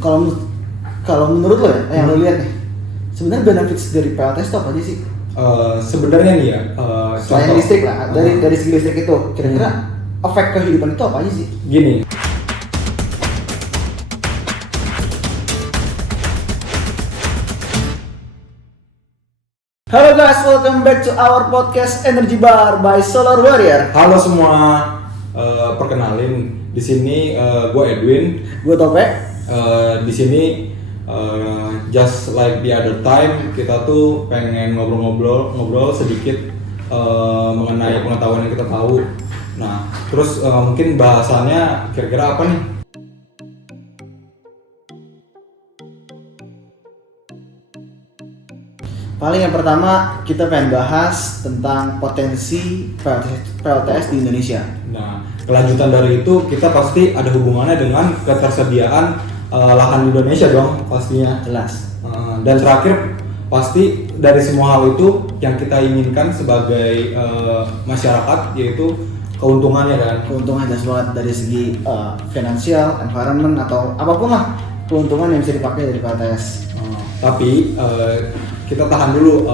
kalau menurut lo ya, yang lo lihat nih, sebenarnya benefits dari PLTS itu apa aja sih? Sebenarnya nih ya, selain listrik lah, dari segi listrik itu, kira-kira efek kehidupan itu apa aja sih? Gini. Halo guys, welcome back to our podcast Energy Bar by Solar Warrior. Halo semua, perkenalin di sini gue Edwin. Gue Tope. Di sini just like the other time, kita tuh pengen ngobrol sedikit mengenai pengetahuan yang kita tahu. Nah, terus mungkin bahasannya kira-kira apa nih? Paling yang pertama kita pengen bahas tentang potensi PLTS di Indonesia. Nah, kelanjutan dari itu kita pasti ada hubungannya dengan ketersediaan lahan di Indonesia dong pastinya. Jelas. Dan terakhir pasti dari semua hal itu yang kita inginkan sebagai masyarakat yaitu keuntungannya kan. Keuntungan jelas banget dari segi finansial, environment atau apapun lah keuntungan yang bisa dipakai dari PLTS. Tapi kita tahan dulu.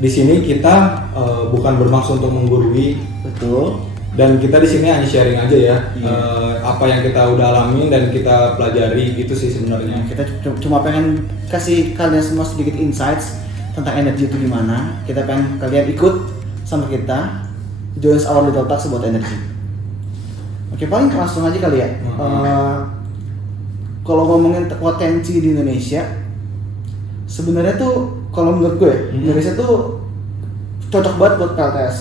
Di sini kita bukan bermaksud untuk menggurui. Betul. Dan kita di sini hanya sharing aja ya. Iya. Apa yang kita udah alamin dan kita pelajari gitu sih sebenarnya. Kita cuma pengen kasih kalian semua sedikit insights tentang energi itu gimana. Kita pengen kalian ikut sama kita, join our little talks about energy. Oke, paling langsung aja kali ya. Kalau ngomongin potensi di Indonesia, sebenarnya tuh kalau menurut gue, Indonesia tuh cocok banget buat PLTS.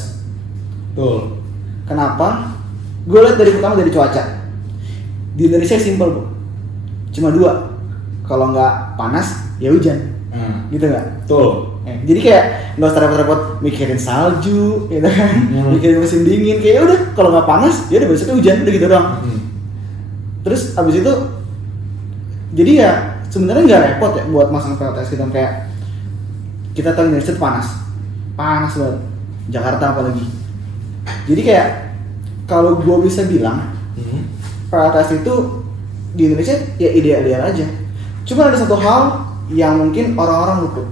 Betul. Kenapa? Gue lihat pertama dari cuaca. Di Indonesia simpel, Bu. Cuma dua. Kalau nggak panas, ya hujan. Gitu nggak? Betul. Jadi kayak nggak usah repot-repot mikirin salju, gitu kan? Mikirin musim dingin. Kayak udah, kalau nggak panas, ya udah besoknya hujan, udah gitu doang. Terus abis itu, jadi ya sebenarnya nggak repot ya buat masang PLTS gitu. Kayak kita tahu Indonesia itu panas banget. Jakarta apalagi. Jadi kayak kalau gue bisa bilang PLTS itu di Indonesia ya ideal aja. Cuma ada satu hal yang mungkin orang-orang luput,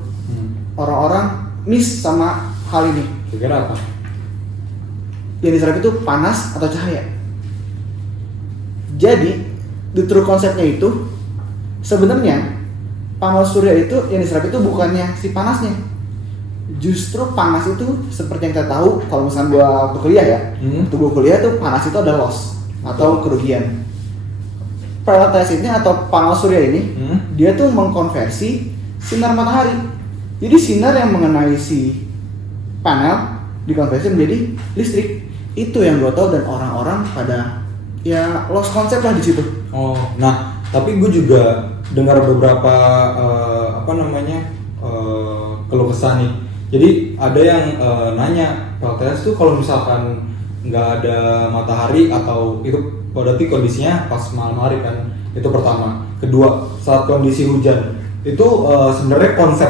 orang-orang miss sama hal ini. Kira-kira apa? Yang diserap itu panas atau cahaya. Jadi the true konsepnya itu sebenarnya panel surya itu yang diserap itu bukannya si panasnya. Justru panas itu seperti yang kita tahu kalau misalnya gua waktu kuliah ya, waktu gua kuliah tuh panas itu ada loss atau kerugian. PLTS ini atau panel surya ini dia tuh mengkonversi sinar matahari. Jadi sinar yang mengenai si panel dikonversi menjadi listrik. Itu yang gua tahu dan orang-orang pada ya lost konsep lah di situ. Oh, nah tapi gue juga dengar beberapa keluh kesah nih. Jadi ada yang nanya PLTS tuh kalau misalkan nggak ada matahari atau itu berarti kondisinya pas malam hari kan, itu pertama. Kedua, saat kondisi hujan itu sebenarnya konsep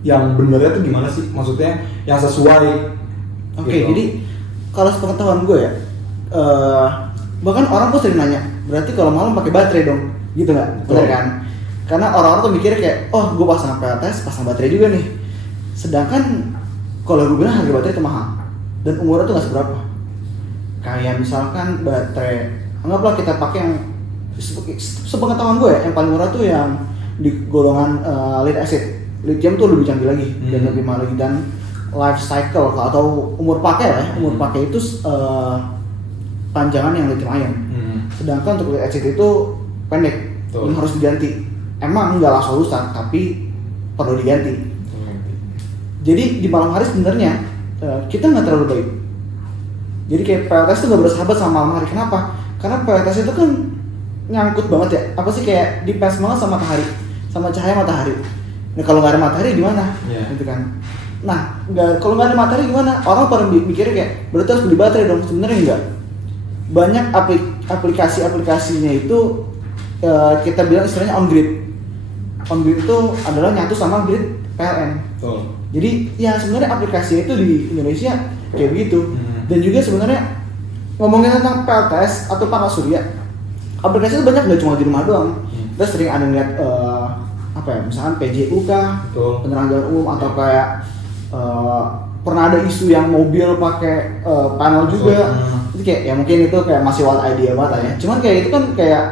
yang benernya tuh gimana sih? Maksudnya yang sesuai. Oke, gitu. jadi kalau sepengetahuan gue ya, bahkan orang tuh sering nanya, berarti kalau malam pakai baterai dong, gitu nggak? Benar kan? Karena orang-orang tuh mikirnya kayak, oh gue pasang PLTS, pasang baterai juga nih. Sedangkan kalau gue bilang harga baterai itu mahal dan umurnya tuh nggak seberapa. Kayak misalkan baterai, anggaplah kita pakai yang sepengetahuan gue ya, yang paling murah tuh yang di golongan lead acid. Lithium tuh lebih canggih lagi dan lebih mahal lagi, dan life cycle atau umur pakai lah ya, umur pakai itu panjangan yang lithium ion. Sedangkan untuk lead acid itu pendek, yang harus diganti. Emang nggak langsung rusak, tapi perlu diganti. Jadi di malam hari sebenarnya kita nggak terlalu baik. Jadi kayak PLTS itu nggak bersahabat sama malam hari. Kenapa? Karena PLTS itu kan nyangkut banget ya. Apa sih kayak depends banget sama matahari, sama cahaya matahari. Nah kalau nggak ada matahari gimana? Gitu kan. Nah kalau nggak ada matahari gimana? Orang pada mikirnya kayak berarti harus beli baterai dong. Sebenarnya enggak. Banyak aplikasinya itu kita bilang istilahnya on grid. On grid itu adalah nyatu sama grid PLN. Jadi ya sebenarnya aplikasinya itu di Indonesia kayak begitu. Dan juga sebenarnya ngomongin tentang PLTS atau panel surya, aplikasi itu banyak, nggak cuma di rumah doang. kita sering ada ngeliat apa ya, misalkan PJU kah, Betul. penerangan jalan umum atau kayak pernah ada isu yang mobil pakai panel juga. Itu kayak ya mungkin itu kayak masih wild idea banget lah ya. Cuman kayak itu kan kayak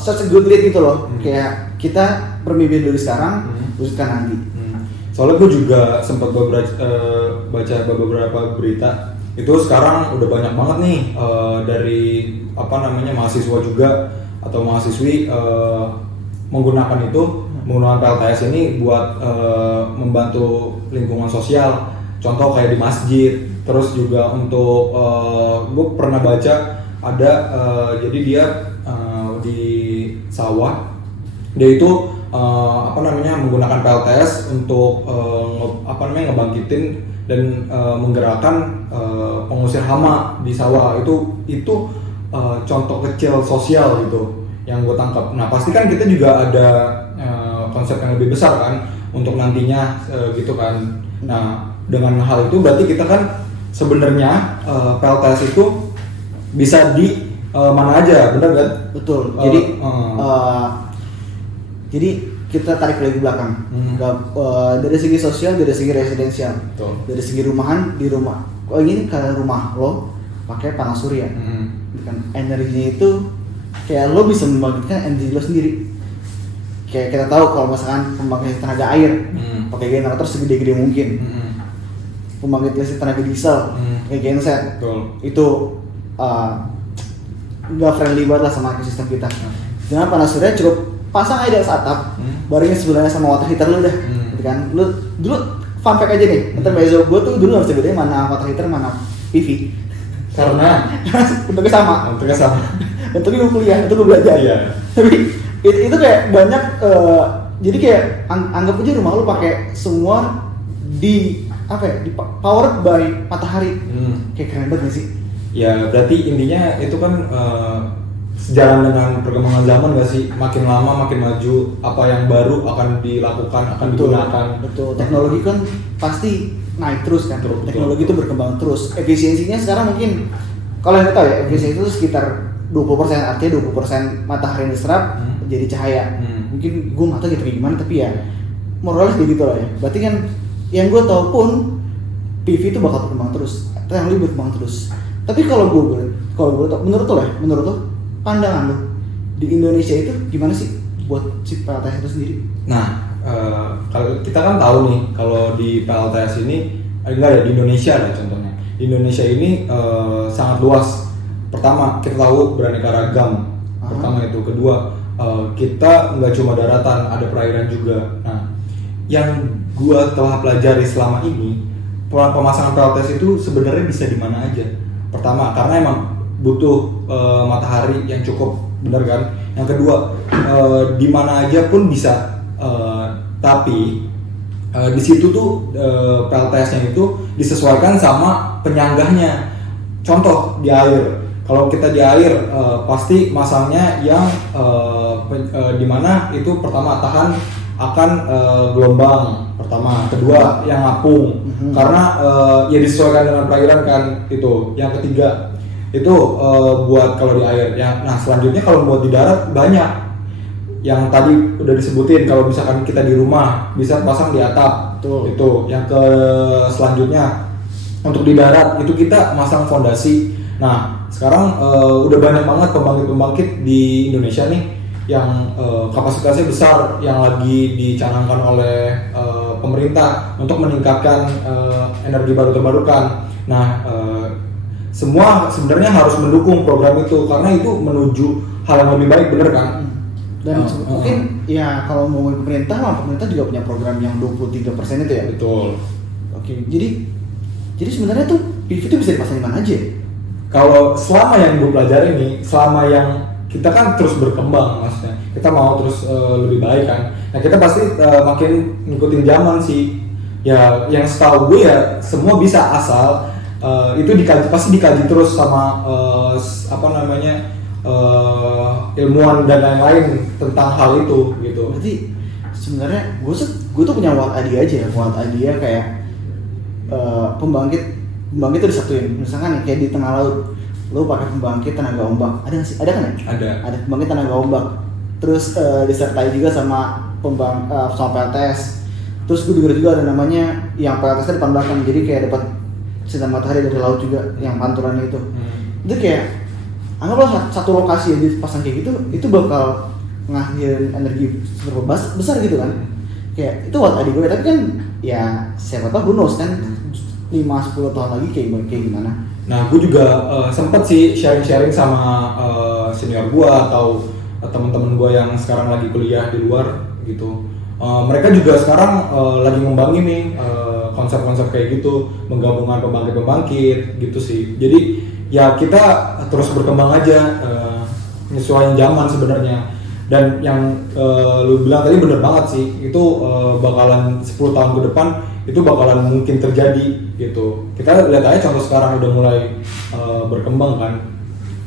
such a good lead gitu loh. Kayak kita bermimpi dari sekarang, wujudkan nanti. Soalnya gue juga sempat baca beberapa berita itu sekarang udah banyak banget nih dari apa namanya mahasiswa juga atau mahasiswi menggunakan PLTS ini buat membantu lingkungan sosial. Contoh kayak di masjid. Terus juga untuk gue pernah baca ada jadi dia di sawah dia itu menggunakan PLTS untuk ngebangkitin dan menggerakkan pengusir hama di sawah. Itu contoh kecil sosial gitu yang gue tangkap. Nah pasti kan kita juga ada konsep yang lebih besar kan untuk nantinya gitu kan. Nah dengan hal itu berarti kita kan sebenarnya PLTS itu bisa di mana aja, benar kan? Betul. Jadi kita tarik lagi ke belakang. Dari segi sosial, dari segi residensial, dari segi rumahan di rumah. Kalau ingin kalau rumah lo pakai panas surya, kan energinya itu kayak lo bisa membangkitkan energi lo sendiri. Kayak kita tahu kalau misalkan pembangkit tenaga air pakai generator segede-gede mungkin. Pembangkit listrik tenaga diesel kayak genset itu nggak friendly banget lah sama ekosistem kita. Dengan panas surya cukup pasang aja di atas atap, barengin sebenarnya sama water heater lu dah, gitu kan. Lu dulu fun fact aja nih, intermezzo gue tuh dulu harus bedain mana water heater mana PV. Karena bentuknya sama. Bentuknya gue kuliah, itu gue belajar. Iya. Tapi itu kayak banyak, jadi kayak anggap aja rumah lu pakai semua di powered by matahari. Kayak keren banget gak sih? Ya berarti intinya itu kan sejalan dengan perkembangan zaman gak sih? Makin lama makin maju, apa yang baru akan dilakukan, akan digunakan. Betul. Teknologi kan pasti naik terus kan. Teknologi itu berkembang terus. Efisiensinya sekarang mungkin kalau yang tahu ya, efisiensi itu sekitar 20%, artinya 20% matahari yang diserap jadi cahaya. Mungkin gue nggak tahu gitu gimana, tapi ya moralnya kayak gitu lah ya. Berarti kan yang gue tahu pun PV itu bakal berkembang terus, teknologi berkembang terus. Tapi kalau gue tahu, menurut lo pandangan lo di Indonesia itu gimana sih buat si PLTS itu sendiri? Nah, kalau kita kan tahu nih kalau di PLTS ini enggak ada di Indonesia ada contohnya. Di Indonesia ini sangat luas. Pertama, kita tahu beraneka ragam. Pertama itu, kedua kita nggak cuma daratan, ada perairan juga. Nah, yang gua telah pelajari selama ini, pemasangan PLTS itu sebenarnya bisa di mana aja. Pertama, karena emang butuh matahari yang cukup, bener kan? Yang kedua, di mana aja pun bisa. Tapi di situ tuh PLTS-nya itu disesuaikan sama penyanggahnya. Contoh di air. Kalau kita di air pasti masangnya yang di mana itu pertama tahan akan gelombang pertama, kedua yang ngapung karena ya disesuaikan dengan perairan kan itu. Yang ketiga itu buat kalau di air. Nah selanjutnya kalau buat di darat banyak. Yang tadi udah disebutin kalau misalkan kita di rumah bisa pasang di atap. Itu. Yang ke selanjutnya untuk di darat itu kita masang fondasi. Nah sekarang udah banyak banget pembangkit-pembangkit di Indonesia nih yang kapasitasnya besar yang lagi dicanangkan oleh pemerintah untuk meningkatkan energi baru terbarukan. Nah semua sebenarnya harus mendukung program itu karena itu menuju hal yang lebih baik, bener kan? Dan mungkin ya kalau mau pemerintah juga punya program yang 23% itu ya. Betul. Oke, jadi sebenarnya tuh PV itu bisa dipasang di mana aja? Kalau selama yang gue pelajari nih, selama yang kita kan terus berkembang, maksudnya kita mau terus lebih baik kan. Nah kita pasti makin ngikutin zaman sih. Ya yang setahu gue ya semua bisa asal itu pasti dikaji terus sama ilmuwan dan lain-lain tentang hal itu gitu. Berarti sebenarnya gue tuh punya wild idea kayak pembangkit itu disatuin. Misalkan kayak di tengah laut lo pakai pembangkit tenaga ombak, ada nggak sih? Ada kan ya? Ada pembangkit tenaga ombak. terus disertai juga sama sama PLTS. Terus gue denger juga ada namanya yang PLTS depan belakang, jadi kayak dapat sinar matahari dari laut juga yang pantulannya itu. Itu kayak anggaplah satu lokasi yang dipasang kayak gitu, itu bakal ngasihin energi seberapa besar gitu kan. Kayak itu what gue, tapi kan ya siapa tahu who knows kan 5-10 tahun lagi kayak gimana. Nah, gue juga sempet sih sharing-sharing sama senior gue atau teman-teman gue yang sekarang lagi kuliah di luar gitu. Mereka juga sekarang lagi ngembangin nih konsep-konsep kayak gitu, menggabungkan pembangkit-pembangkit gitu sih. Jadi ya kita terus berkembang aja, menyesuaikan zaman sebenarnya. Dan yang lu bilang tadi bener banget sih, itu bakalan 10 tahun ke depan itu bakalan mungkin terjadi gitu. Kita lihat aja contoh sekarang udah mulai berkembang kan.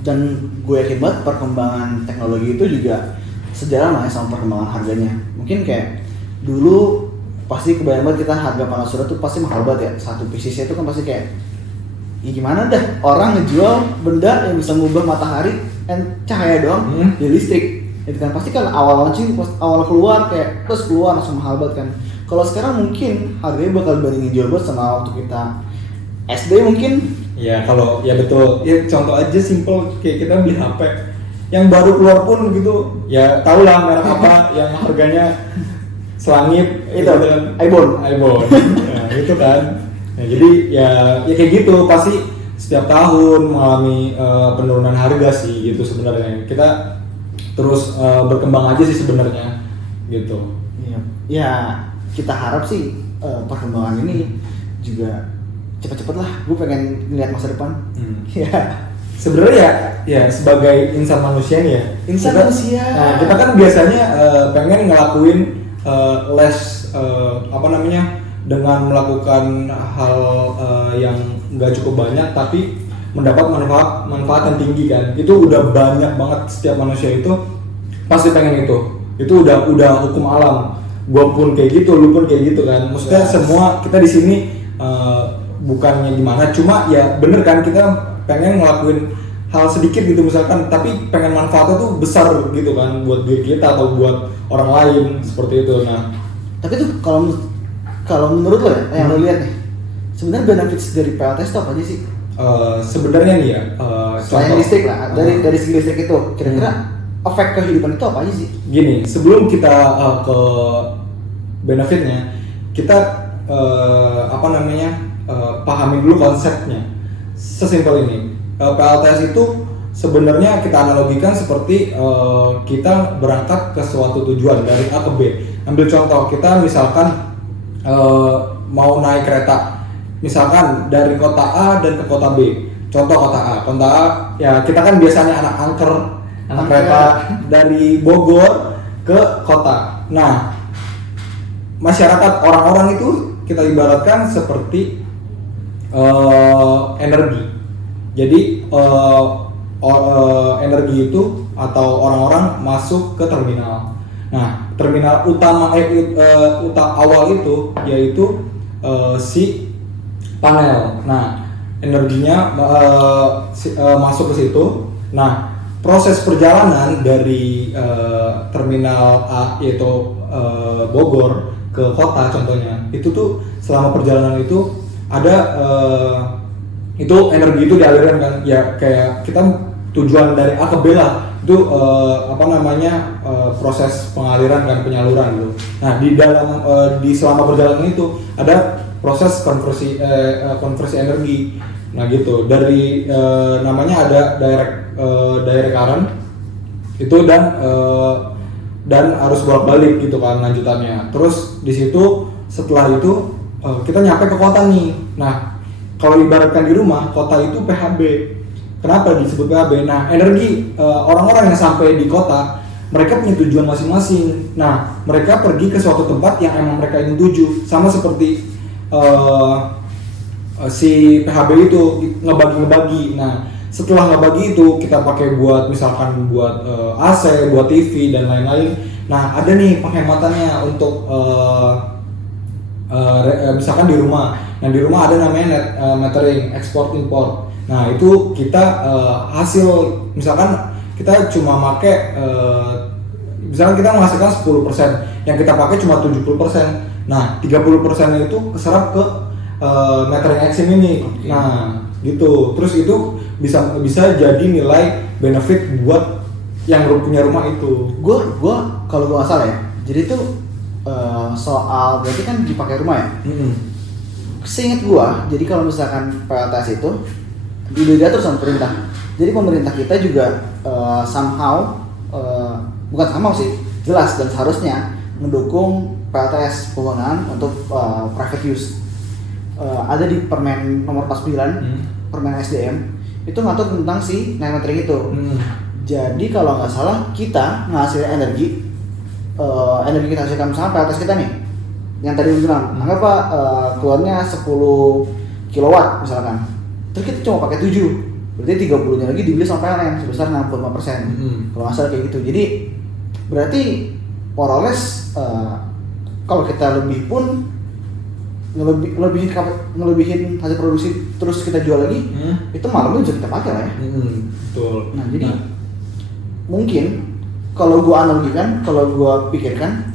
Dan gue yakin banget perkembangan teknologi itu juga sejalan lah sama perkembangan harganya. Mungkin kayak dulu pasti kebayang banget kita harga panel surya tuh pasti mahal banget ya. Satu PCC itu kan pasti kayak ya gimana dah orang ngejual benda yang bisa mengubah matahari dan cahaya doang di listrik. Itu kan pasti kan awal launching, awal keluar kayak terus keluar langsung mahal banget kan. Kalau sekarang mungkin harganya bakal bandingin jauh banget sama waktu kita SD mungkin. Ya kalau ya betul, ya contoh aja simple kayak kita beli HP yang baru keluar pun gitu, ya tau lah merek apa yang harganya selangit itu gitu kan. iPhone. Nah, itu kan. Nah, jadi ya kayak gitu pasti setiap tahun mengalami penurunan harga sih gitu sebenarnya. Kita terus berkembang aja sih sebenarnya gitu. Iya. Ya kita harap sih perkembangan ini juga cepet-cepet lah. Gue pengen ngeliat masa depan. Ya. Sebenarnya ya sebagai insan manusia nih ya. Manusia. Nah, kita kan biasanya pengen ngelakuin dengan melakukan hal yang nggak cukup banyak tapi mendapat manfaat yang tinggi kan. Itu udah banyak banget, setiap manusia itu pasti pengen itu udah hukum alam. Gua pun kayak gitu, lu pun kayak gitu kan. Maksudnya semua kita di sini bukannya gimana, cuma ya bener kan kita pengen ngelakuin hal sedikit gitu misalkan, tapi pengen manfaatnya tuh besar gitu kan buat diri kita atau buat orang lain seperti itu. Nah, tapi tuh kalau menurut lo ya, yang lo lihat nih, sebenarnya benefits dari PLTS itu apa aja sih? Sebenarnya nih ya, selain listrik lah, dari segi listrik itu, kira-kira efek kehidupan itu apa aja sih? Gini, sebelum kita ke benefitnya, kita pahami dulu konsepnya. Sesimpel ini, PLTS itu sebenarnya kita analogikan seperti kita berangkat ke suatu tujuan dari A ke B. Ambil contoh, kita misalkan mau naik kereta, misalkan dari kota A dan ke kota B. Contoh kota A ya kita kan biasanya anak angker, anak kereta dari Bogor ke kota. Nah, masyarakat orang-orang itu kita ibaratkan seperti energi. Jadi energi itu atau orang-orang masuk ke terminal. Nah, terminal utama awal itu yaitu si panel. Nah, energinya masuk ke situ. Nah, proses perjalanan dari terminal A yaitu Bogor ke kota contohnya, itu tuh selama perjalanan itu ada itu energi itu dialirkan kan, ya kayak kita tujuan dari A ke B lah, itu proses pengaliran kan, penyaluran gitu. Nah, di dalam di selama perjalanan itu ada proses konversi energi. Nah gitu, dari namanya ada direct current itu dan harus bolak-balik gitu kan lanjutannya. Terus di situ setelah itu kita nyampe ke kota nih. Nah, kalau ibaratkan di rumah, kota itu PHB. Kenapa disebut PHB? Nah, energi orang-orang yang sampai di kota, mereka punya tujuan masing-masing. Nah, mereka pergi ke suatu tempat yang emang mereka ingin tuju. Sama seperti si PHB itu ngebagi. Nah, setelah ngebagi itu kita pakai buat misalkan buat AC, buat TV dan lain-lain. Nah, ada nih penghematannya untuk misalkan di rumah. Nah, di rumah ada namanya metering, export import. Nah, itu kita hasil misalkan kita cuma pakai misalkan kita menghasilkan 10%, yang kita pakai cuma 70%. Nah, 30% itu keserap ke metering Exim ini. Okay. Nah, gitu. Terus itu bisa jadi nilai benefit buat yang punya rumah itu. Gua kalau gua nggak salah ya. Jadi itu soal berarti kan dipakai rumah ya. Seingat gua, jadi kalau misalkan PLTS itu diatur sama pemerintah. Jadi pemerintah kita juga somehow bukan somehow sih, jelas dan seharusnya mendukung PLTS penggunaan untuk private use. Ada di Permen nomor 49, Permen SDM itu ngatur tentang si net metering itu. Jadi kalau nggak salah kita menghasilkan energi kita hasilkan sama PLTS kita nih, yang tadi lu bilang, anggap Pak keluarnya 10 kilowatt misalkan, terus kita cuma pakai 7, berarti 30 nya lagi dibeli sama PLN sebesar 65%. Kalau nggak salah kayak gitu. Jadi berarti more or less kalau kita lebih pun ngelebihin hasil produksi terus kita jual lagi, itu malamnya bisa kita pakai lah ya. Betul. Nah jadi mungkin kalau gua analogikan, kalau gua pikirkan,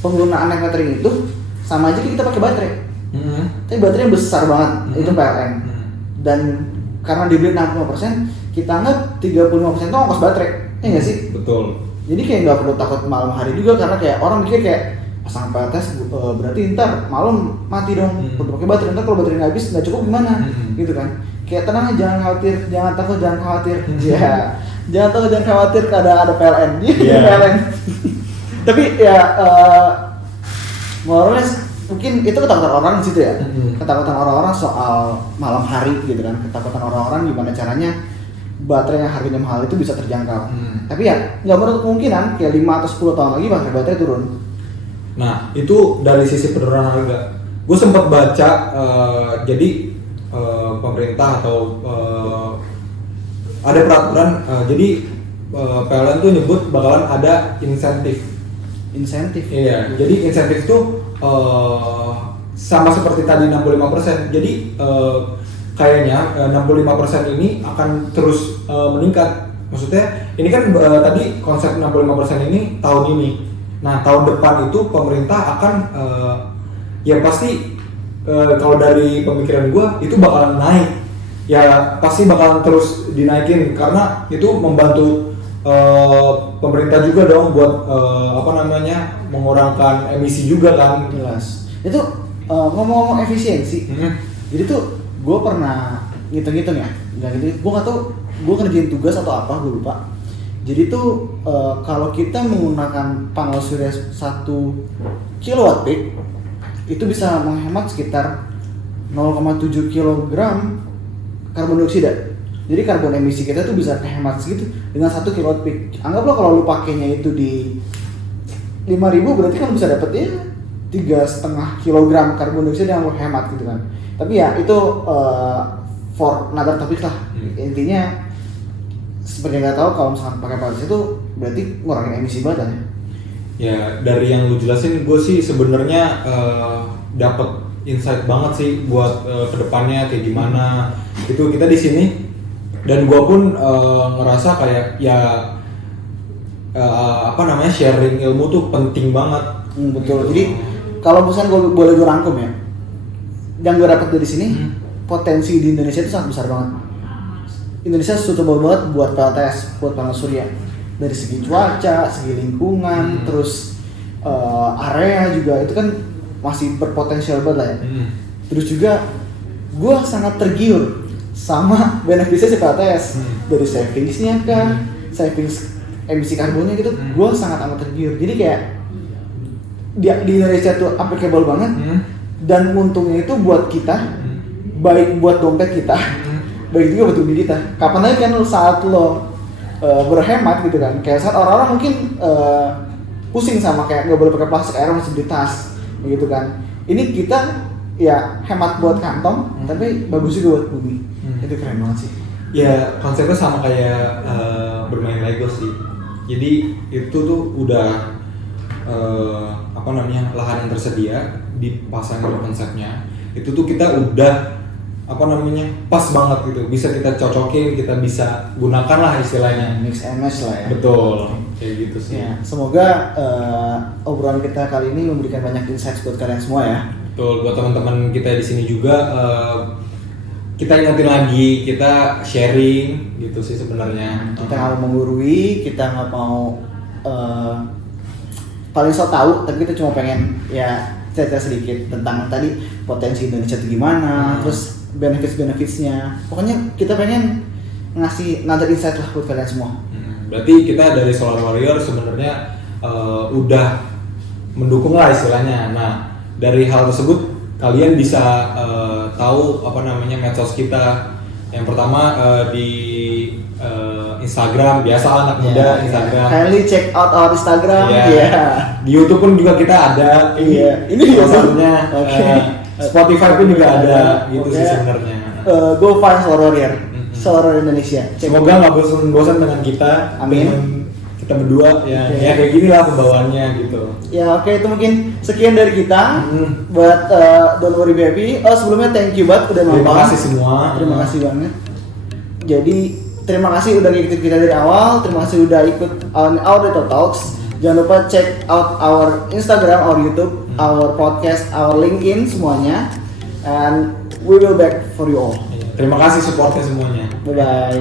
penggunaan net metering itu sama aja kita pakai baterai. Tapi baterainya besar banget, itu PLN. Dan karena dibeli 65%, kita anggap 35% itu ongkos baterai. Ya nggak sih? Betul. Jadi kayak nggak perlu takut malam hari juga, karena kayak orang mikir kayak pasang PLTS berarti ntar malam mati dong, perlu pakai baterai, ntar kalau baterai nggak habis nggak cukup gimana, gitu kan? Kayak tenang aja, jangan khawatir, jangan takut, jangan khawatir, ya, jangan takut, jangan khawatir, ada PLN, PLN. Tapi ya, more or less mungkin itu ketakutan orang di situ ya, ketakutan orang-orang soal malam hari gitu kan, ketakutan orang-orang gimana caranya baterai yang harganya mahal itu bisa terjangkau. Tapi ya nggak menutup kemungkinan kayak 5 atau 10 tahun lagi baterai turun. Nah, itu dari sisi penurunan harga. Gue sempat baca, jadi pemerintah atau ada peraturan, jadi PLN tuh nyebut bakalan ada insentif. Insentif? Iya, jadi insentif itu sama seperti tadi 65%. Jadi kayaknya 65% ini akan terus meningkat. Maksudnya ini kan tadi konsep 65% ini tahun ini. Nah, tahun depan itu pemerintah akan ya pasti kalau dari pemikiran gue itu bakalan naik. Ya pasti bakalan terus dinaikin karena itu membantu pemerintah juga dong buat mengurangkan emisi juga kan. Jelas. Itu ngomong-ngomong efisiensi. Jadi tuh gue pernah ngitung-ngitung ya. Gue nggak tahu gue ngerjain tugas atau apa, gue lupa. Jadi tuh kalau kita menggunakan panel surya 1 kilowatt peak itu bisa menghemat sekitar 0,7 kg karbon dioksida. Jadi karbon emisi kita tuh bisa kehemat segitu dengan 1 kilowatt peak. Anggaplah kalau lu pakainya itu di 5.000 berarti kan bisa dapet ya 3,5 kg karbon dioksida yang lu hemat gitu kan. Tapi ya itu for another topic lah. Intinya seperti nggak tahu kalau misalkan pakai PLTS itu berarti ngurangin emisi banget ya. Ya dari yang lu jelasin gue sih sebenarnya dapat insight banget sih buat kedepannya kayak gimana. Itu kita di sini dan gue pun ngerasa kayak ya sharing ilmu tuh penting banget. Betul. Jadi kalau misalnya boleh gue rangkum ya, yang gue dapat dari sini potensi di Indonesia itu sangat besar banget. Indonesia suitable banget buat PLTS, buat panel surya. Dari segi cuaca, segi lingkungan, terus area juga itu kan masih berpotensial banget lah ya. Terus juga gue sangat tergiur sama benefitnya si PLTS. Dari savingsnya kan, savings emisi karbonnya gitu, gue sangat amat tergiur. Jadi kayak di Indonesia tuh applicable banget, dan untungnya itu buat kita, baik buat dompet kita, baik juga buat tubuh kita. Kapan lagi kan saat lo berhemat gitu kan, kayak saat orang-orang mungkin pusing sama kayak nggak boleh pakai plastik, air masih di tas gitu kan. Ini kita ya hemat buat kantong, tapi bagus juga buat bumi. Itu keren banget sih. Ya konsepnya sama kayak bermain Lego sih. Jadi itu tuh udah lahan yang tersedia dipasangin konsepnya. Itu tuh kita udah pas banget gitu, bisa kita cocokin, kita bisa gunakan lah istilahnya, mix and match lah ya. Betul. kayak gitu sih. Ya, semoga obrolan kita kali ini memberikan banyak insight buat kalian semua ya. Betul, buat teman-teman kita di sini juga kita ingetin lagi, kita sharing gitu sih sebenarnya. Kita nggak mau menggurui, kita nggak mau paling so tahu, tapi kita cuma pengen ya cerita sedikit tentang tadi potensi Indonesia itu gimana, terus benefits-benefitsnya. Pokoknya kita pengen ngasih another insight lah buat kalian semua. Berarti kita dari Solar Warrior sebenarnya udah mendukung lah istilahnya. Nah, dari hal tersebut kalian bisa tahu apa namanya medsos kita. Yang pertama di Instagram, biasa anak muda Instagram. Kindly check out our Instagram. Di YouTube pun juga kita ada. Ini salah satunya. Spotify pun juga ada gitu sih sebenarnya. Go find Solar Warrior. Solar Indonesia. Semoga nggak bosan-bosan dengan kita. Amin. Dengan kita berdua ya kayak gini lah pembawaannya gitu. Ya itu mungkin sekian dari kita. Buat Don't Worry Baby. Sebelumnya thank you banget udah nonton. Terima kasih semua. Terima kasih banget. Jadi terima kasih udah ngikutin kita dari awal. Terima kasih udah ikut our Little Talks. Jangan lupa check out our Instagram, our YouTube, our podcast, our LinkedIn semuanya. And we will back for you all. Terima kasih supportnya semuanya. Bye bye.